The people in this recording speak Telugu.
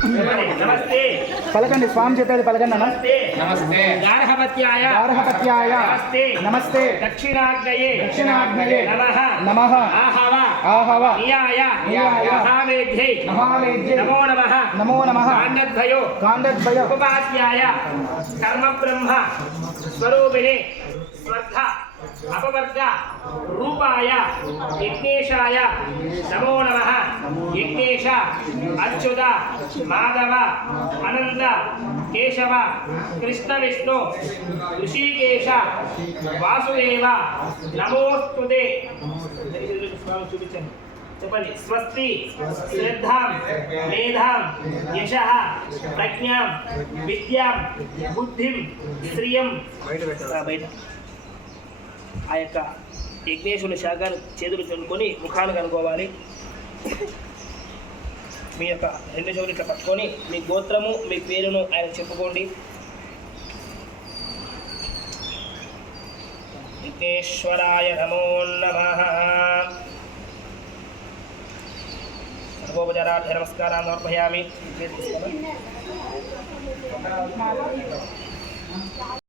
నమస్తే పలకండి స్వామి చెప్పేది పలకండి అన్న. నమస్తే నమస్తే గార్హపత్యాయ గార్హపత్యాయ నమస్తే నమస్తే దక్షిణాగ్నయే దక్షిణాగ్నయే నమః నమః ఆహవ ఆహవ నియాయ నియాయ మహావేద్యై మహావేద్యై నమో నమః నమో నమః కాండద్వయో కాండద్వయ ఉపపాద్యాయ కర్మ బ్రహ్మ స్వరూపిణే స్వర్ధ అపవర్గ రూపాయ యజ్ఞేశాయ నమో నమః యజ్ఞేశ అచ్యుత మాధవ అనంత కేశవ కృష్ణ విష్ణు ఋషికేశ వాసుదేవ నమోస్తుతే. చూపించండి చెప్పండి. స్వస్తి శ్రద్ధాం మేధాం యశః ప్రజ్ఞాం విద్యాం బుద్ధిం శ్రియం బయట ఆ యొక్క యజ్ఞేశ్వరుని శాఖను చేతులు చల్లుకొని ముఖాలు కనుక్కోవాలి. మీ యొక్క రెండు చెవులు ఇట్లా పట్టుకొని మీ గోత్రము మీ పేరును ఆయన చెప్పుకోండి. విఘ్నేశ్వరాయ నమో నమః. సర్వోపచారార్థ నమస్కారాన్ని సమర్పయామి.